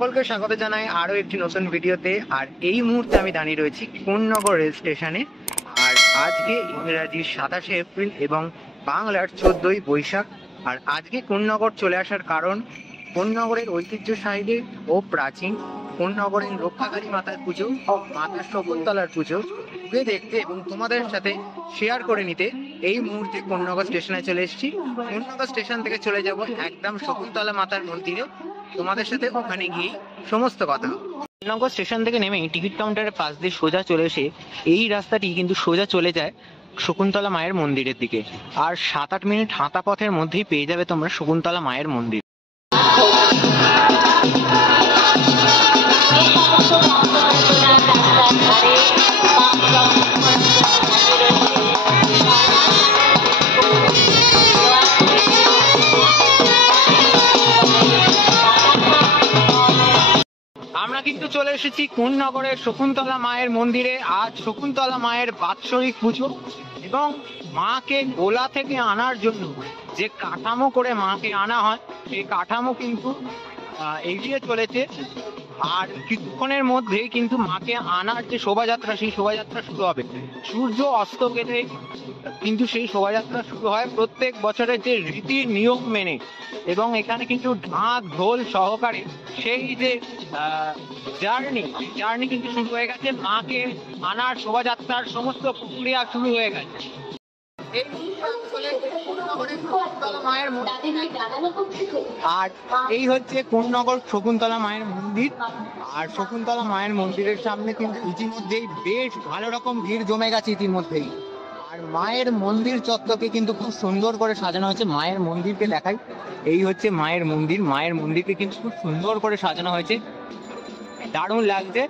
সকলকে স্বাগত জানাই আরো একটি নতুন ভিডিওতে। আর এই মুহূর্তে আমি দাঁড়িয়ে রয়েছি কোন্নগর রেল স্টেশনে। আর আজকে ইংরাজি 27শে এপ্রিল এবং বাংলার 14ই বৈশাখ। আর আজকে কোন্নগর চলে আসার কারণ কোন্নগরের ঐতিহ্যশালী ও প্রাচীন কোন্নগরের রক্ষাকারী মাতার পুজো, মাতা শকুন্তলার পুজো ঘুরে দেখতে এবং তোমাদের সাথে শেয়ার করে নিতে এই মুহূর্তে কোন্নগর স্টেশনে চলে এসেছি। কোন্নগর স্টেশন থেকে চলে যাব একদম শকুন্তলা মাতার মন্দিরে, তোমাদের সাথে ওখানে গিয়ে সমস্ত কথা। কোন্নগর স্টেশন থেকে নেমে টিকিট কাউন্টারের পাশ দিয়ে সোজা চলে এসে এই রাস্তাটি কিন্তু সোজা চলে যায় শকুন্তলা মায়ের মন্দিরের দিকে। আর 7-8 মিনিট হাঁটা পথের মধ্যেই পেয়ে যাবে তোমরা শকুন্তলা মায়ের মন্দির। আমরা কিন্তু চলে এসেছি কোন্নগরের শকুন্তলা মায়ের মন্দিরে। আজ শকুন্তলা মায়ের বাৎসরিক পুজো এবং মাকে গোলা থেকে আনার জন্য যে কাঠামো করে মাকে আনা হয় সেই কাঠামো কিন্তু এগিয়ে চলেছে। আর কিছুক্ষণের মধ্যে কিন্তু মাকে আনার যে শোভাযাত্রা সেই শোভাযাত্রা শুরু হবে। সূর্য অস্ত গেলে কিন্তু সেই শোভাযাত্রা শুরু হয় প্রত্যেক বছরের যে রীতি নিয়ম মেনে। এবং এখানে কিন্তু ঢাক ঢোল সহকারে সেই যে জার্নি কিন্তু শুরু হয়ে গেছে। মাকে আনার শোভাযাত্রার সমস্ত প্রক্রিয়া শুরু হয়ে গেছে। আর এই হচ্ছে কোন্নগর শকুন্তলা মায়ের মন্দির। আর শকুন্তলা মায়ের মন্দিরের সামনে কিন্তু ইতিমধ্যেই বেশ ভালো রকম ভিড় জমে গেছে ইতিমধ্যেই। আর মায়ের মন্দির চত্বরকে কিন্তু খুব সুন্দর করে সাজানো হয়েছে। মায়ের মন্দিরকে দেখাই, এই হচ্ছে মায়ের মন্দির। মায়ের মন্দিরকে কিন্তু খুব সুন্দর করে সাজানো হয়েছে, দারুণ লাগছে।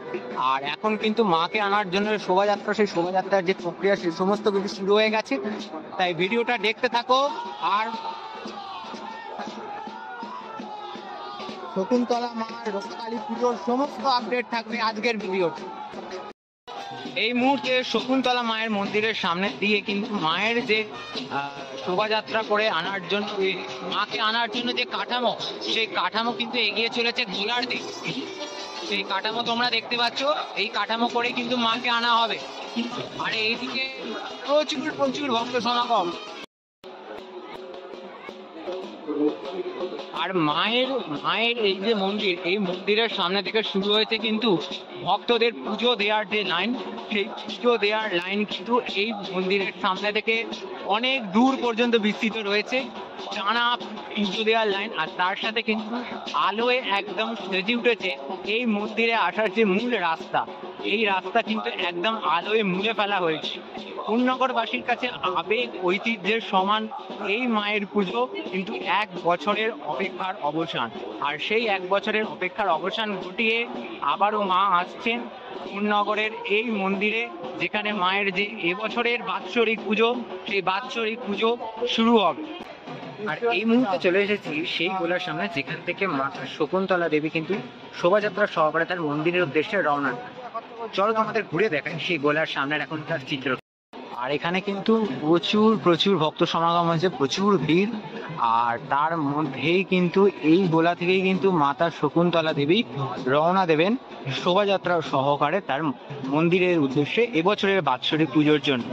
আর এখন কিন্তু মাকে আনার জন্য শোভাযাত্রা, সেই শোভাযাত্রার যে প্রক্রিয়া সেই সমস্ত কিছু শুরু হয়ে গেছে। তাই ভিডিওটা দেখতে থাকো আর শকুন্তলা মার রক্ষাকালী পুজোর সমস্ত আপডেট থাকবে আজকের ভিডিওতে। এই মুহূর্তে শকুন্তলা মায়ের মন্দিরের সামনে দিয়ে কিন্তু মায়ের যে শোভাযাত্রা করে আনার জন্য, মাকে আনার জন্য যে কাঠামো সেই কাঠামো কিন্তু এগিয়ে চলেছে গোলার দিক। সেই কাঠামো তোমরা দেখতে পাচ্ছ, এই কাঠামো করে কিন্তু মাকে আনা হবে। আর এইদিকে প্রচুর ভক্ত সমাগম। আর মায়ের এই যে মন্দির, এই মন্দিরের সামনে থেকে শুরু হয়েছে কিন্তু ভক্তদের পুজো দেওয়ার যে লাইন, সেই পুজো দেওয়ার লাইন কিন্তু এই মন্দিরের সামনে থেকে অনেক দূর পর্যন্ত বিস্তৃত রয়েছে টানা পুজো দেওয়ার লাইন। আর তার সাথে কিন্তু আলোয় একদম সেজে উঠেছে এই মন্দিরে আসার যে মূল রাস্তা, এই রাস্তা কিন্তু একদম আলোয় মুড়ে ফেলা হয়েছে। কোন্নগরবাসীর কাছে আবেগ ঐতিহ্যের সমান এই মায়ের পুজো কিন্তু 1 বছরের অপেক্ষার অবসান। আর সেই 1 বছরের অপেক্ষার অবসান ঘটিয়ে আবারও মা আসছেন কোন্নগরের এই মন্দিরে, যেখানে মায়ের যে এবছরের বাৎসরিক পুজো সেই বাৎসরিক পুজো শুরু হবে। আর এই মুহূর্তে চলে এসেছি সেই গোলার সামনে, যেখান থেকে মাতা শকুন্তলা দেবী কিন্তু শোভাযাত্রা সহকারে তার মন্দিরের উদ্দেশ্যে রওনা। চলো তোমাদের ঘুরে দেখাই সেই গোলার সামনের এখনকার চিত্র। আর এখানে কিন্তু প্রচুর ভক্ত সমাগম হয়েছে, প্রচুর ভিড়। আর তার মধ্যেই কিন্তু এই গোলা থেকেই কিন্তু মাতা শকুন্তলা দেবী রওনা দেবেন শোভাযাত্রা সহকারে তার মন্দিরের উদ্দেশ্যে এবছরের বাৎসরিক পুজোর জন্য।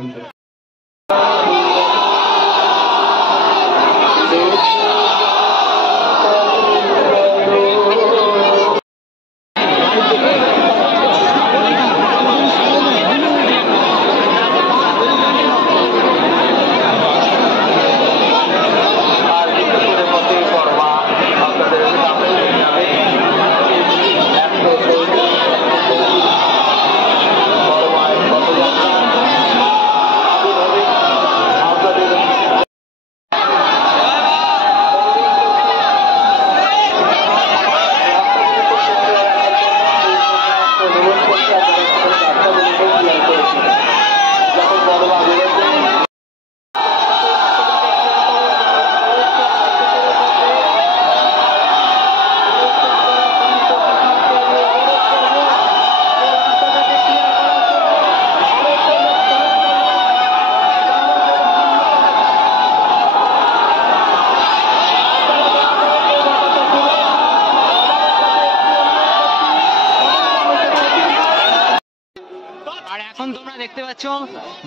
তোমরা দেখতে পাচ্ছ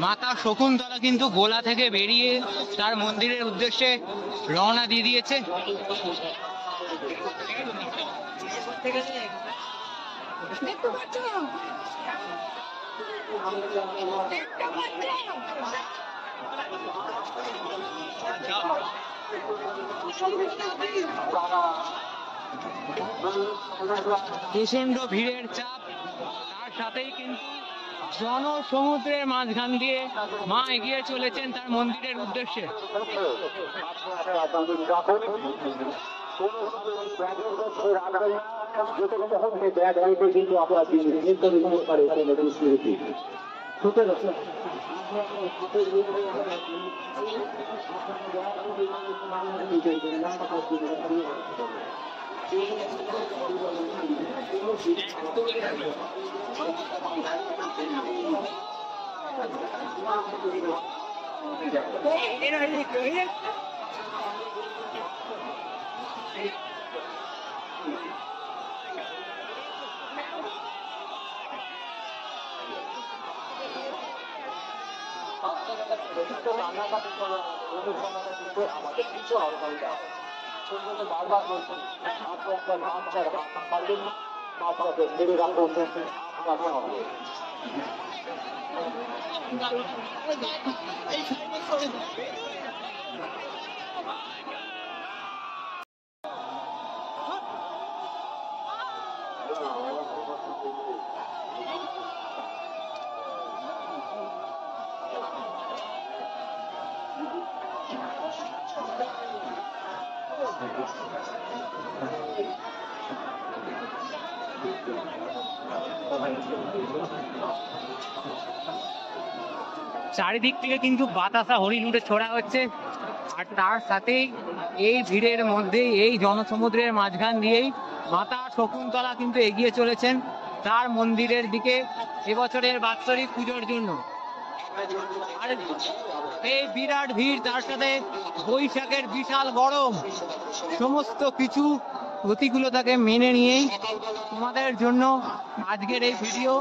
মাতা শকুন্তলা কিন্তু গোলা থেকে বেরিয়ে তার মন্দিরের উদ্দেশ্যে রওনা দিয়ে দিয়েছে। প্রচন্ড ভিড়ের চাপ, তার সাথেই কিন্তু জনসমুদ্রের মাঝখান দিয়ে মা এগিয়ে চলেছেন তার মন্দিরের উদ্দেশ্যে। বারবার বলছেন চারিদিক থেকে কিন্তু বাতাসা হরিণ উঠে ছোড়া হচ্ছে, আর তার সাথেই এই ভিড়ের মধ্যে এই জনসমুদ্রের মাঝখান দিয়েই মাতা শকুন্তলা কিন্তু এগিয়ে চলেছেন তার মন্দিরের দিকে এবছরের বাৎসরিক পুজোর জন্য। আর এই বিরাট ভিড়, তার সাথে বৈশাখের বিশাল গরম, সমস্ত কিছু প্রতিকূলতাকে মেনে নিয়েই তোমাদের জন্য আজকের এই ভিডিও।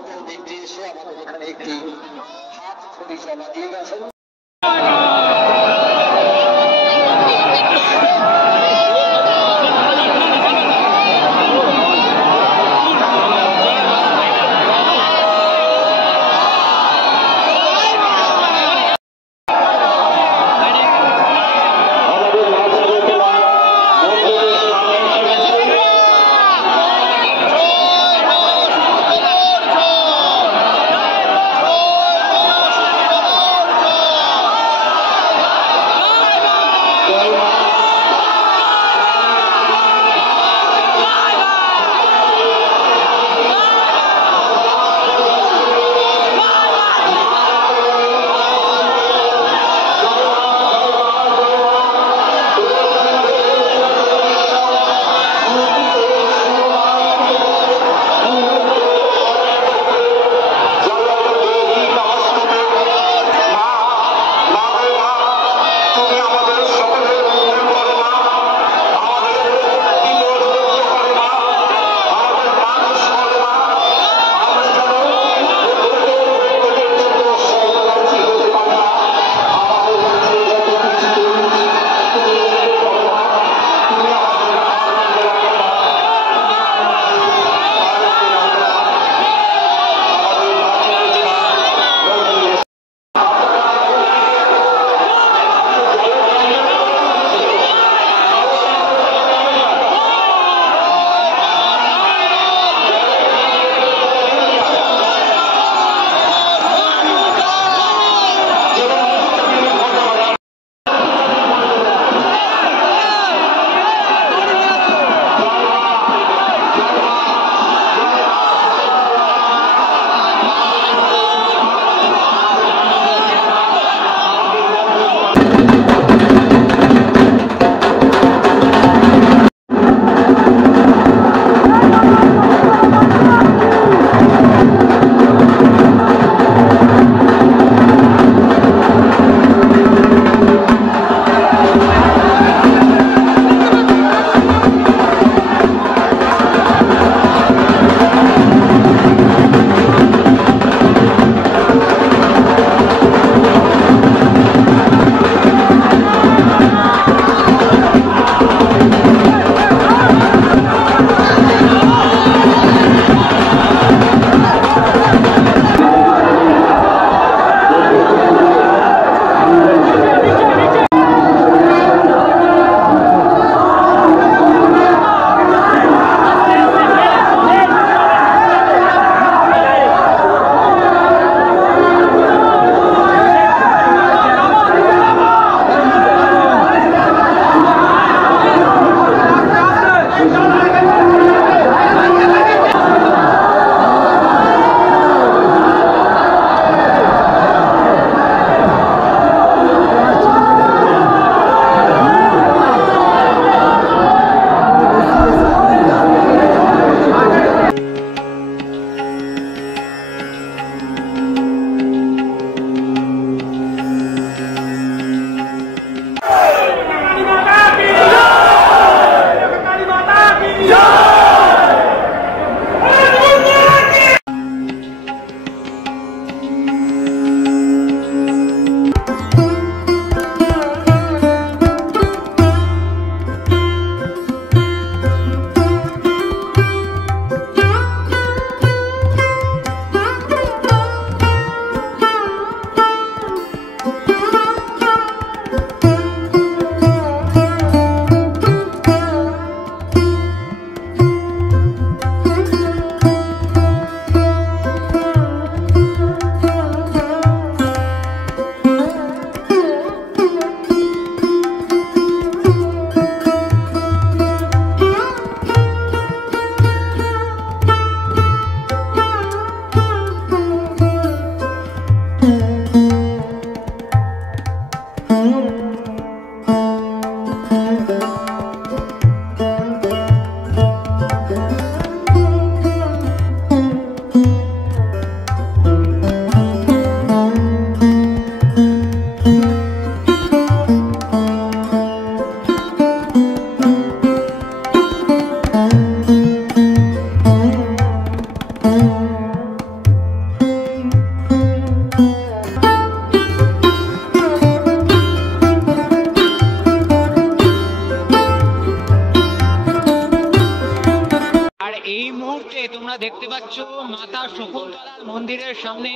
মন্দিরের সামনে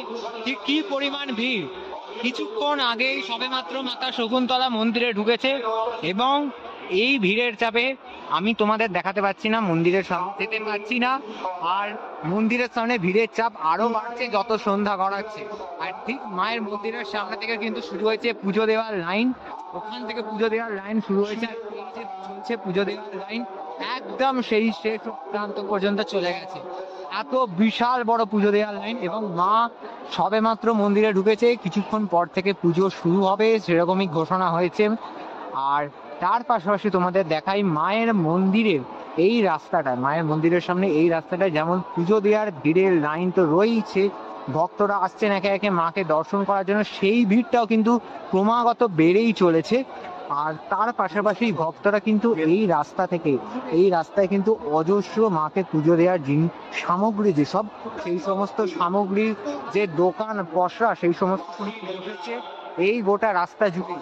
ঠিক কি পরিমাণ ভিড়। কিছুক্ষণ আগেই সবেমাত্র মাতা শকুন্তলা মন্দিরে ঢুকেছে এবং এই ভিড়ের চাপে আমি তোমাদের দেখাতে পাচ্ছি না, মন্দিরের সামনে যেতে পারছি না। আর মন্দিরের সামনে ভিড়ের চাপ আরো বাড়ছে যত সন্ধ্যা গড়াচ্ছে। আর ঠিক মায়ের মন্দিরের সামনে থেকে কিন্তু শুরু হয়েছে পুজো দেওয়ার লাইন। ওখান থেকে পুজো দেওয়ার লাইন শুরু হয়েছে, আর এই যে চলছে পুজো দেওয়ার লাইন একদম সেই শেষ প্রান্ত পর্যন্ত চলে গেছে। এত বিশাল বড় পুজো দেওয়ার লাইন এবং মা সবেমাত্র মন্দিরে ঢুকেছে, কিছুক্ষণ পর থেকে পুজো শুরু হবে সেরকমই ঘোষণা হয়েছে। আর তার পাশাপাশি তোমাদের দেখাই মায়ের মন্দিরের এই রাস্তাটা, মায়ের মন্দিরের সামনে এই রাস্তাটা যেমন পুজো দেওয়ার ভিড়ের লাইন তো রয়েছে, ভক্তরা আসছেন একে একে মাকে দর্শন করার জন্য, সেই ভিড়টাও কিন্তু ক্রমাগত বেড়েই চলেছে। আর তার পাশাপাশি ভক্তরা কিন্তু এই রাস্তা থেকে, এই রাস্তায় কিন্তু অজস্র মাকে পুজো দেওয়ার সামগ্রী যেসব, সেই সমস্ত সামগ্রীর যে দোকান পসরা সেই সমস্ত বসেছে এই গোটা রাস্তা জুড়ে।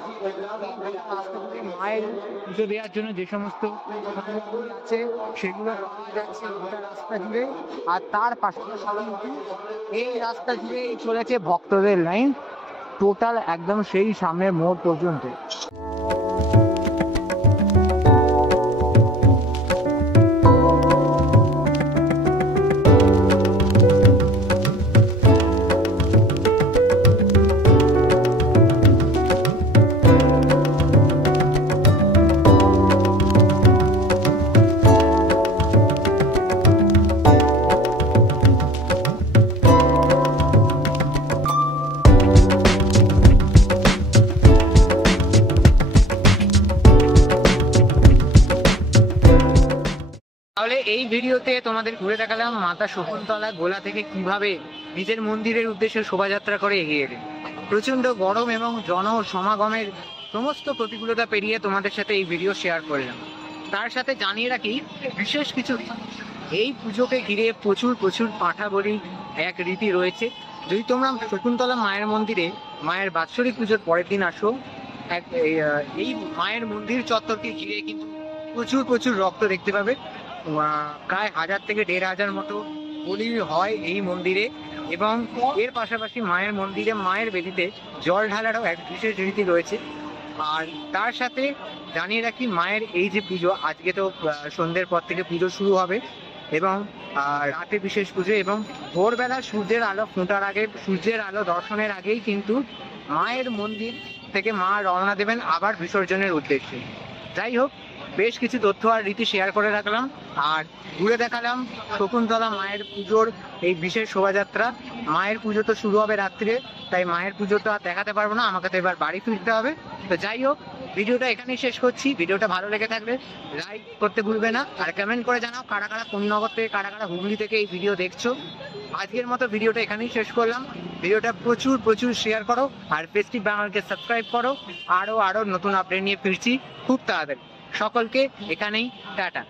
মায়ের পুজো দেওয়ার জন্য যে সমস্ত সামগ্রী আছে সেগুলো পাওয়া যাচ্ছে গোটা রাস্তা জুড়ে। আর তার পাশাপাশি এই রাস্তা জুড়ে চলেছে ভক্তদের লাইন, টোটাল একদম সেই সামনের মোড় পর্যন্ত। তাহলে এই ভিডিওতে তোমাদের ঘুরে দেখালাম মাতা শকুন্তলা গোলা থেকে কিভাবে নিজের মন্দিরের উদ্দেশ্যে শোভাযাত্রা করে এগিয়ে এলেন। প্রচন্ড গরম এবং জনসমাগমের সমস্ত প্রতিকূলতা পেরিয়ে তোমাদের সাথে এই ভিডিও শেয়ার করলাম। তার সাথে জানিয়ে রাখি বিশেষ কিছু, এই পুজোকে ঘিরে প্রচুর প্রচুর পাঁঠা বলি এক রীতি রয়েছে। যদি তোমরা শকুন্তলা মায়ের মন্দিরে মায়ের বাৎসরিক পুজোর পরের দিন আসো, এই মায়ের মন্দির চত্বরকে ঘিরে কিন্তু প্রচুর প্রচুর রক্ত দেখতে পাবে। প্রায় 1000 থেকে 1500 মতো বলি হয় এই মন্দিরে। এবং এর পাশাপাশি মায়ের মন্দিরে মায়ের বেদিতে জল ঢালারও এক বিশেষ রীতি রয়েছে। আর তার সাথে জানিয়ে রাখি মায়ের এই যে পুজো, আজকে তো সন্ধ্যের পর থেকে পুজো শুরু হবে এবং রাতে বিশেষ পুজো, এবং ভোরবেলা সূর্যের আলো ফোটার আগে, সূর্যের আলো দর্শনের আগেই কিন্তু মায়ের মন্দির থেকে মা রওনা দেবেন আবার বিসর্জনের উদ্দেশ্যে। যাই হোক, বেশ কিছু তথ্য আর রীতি শেয়ার করে রাখলাম আর ঘুরে দেখালাম শকুন্তলা মায়ের পুজোর এই বিশেষ শোভাযাত্রা। মায়ের পুজো তো শুরু হবে রাত্রে, তাই মায়ের পুজো তো আর দেখাতে পারবো না, আমাকে তো এবার বাড়ি ফিরতে হবে। তো যাই হোক, ভিডিওটা এখানেই শেষ করছি। ভিডিওটা ভালো লেগে থাকলে লাইক করতে ভুলবে না, আর কমেন্ট করে জানাও কারা কারা কোন নগর থেকে, কারা কারা হুগলি থেকে এই ভিডিও দেখছো। আজকের মতো ভিডিওটা এখানেই শেষ করলাম। ভিডিওটা প্রচুর প্রচুর শেয়ার করো আর ফেস্টিভ বাংলাকে সাবস্ক্রাইব করো। আরো নতুন আপডেট নিয়ে ফিরছি খুব তাড়াতাড়ি। সকলকে এখানেই টাটা।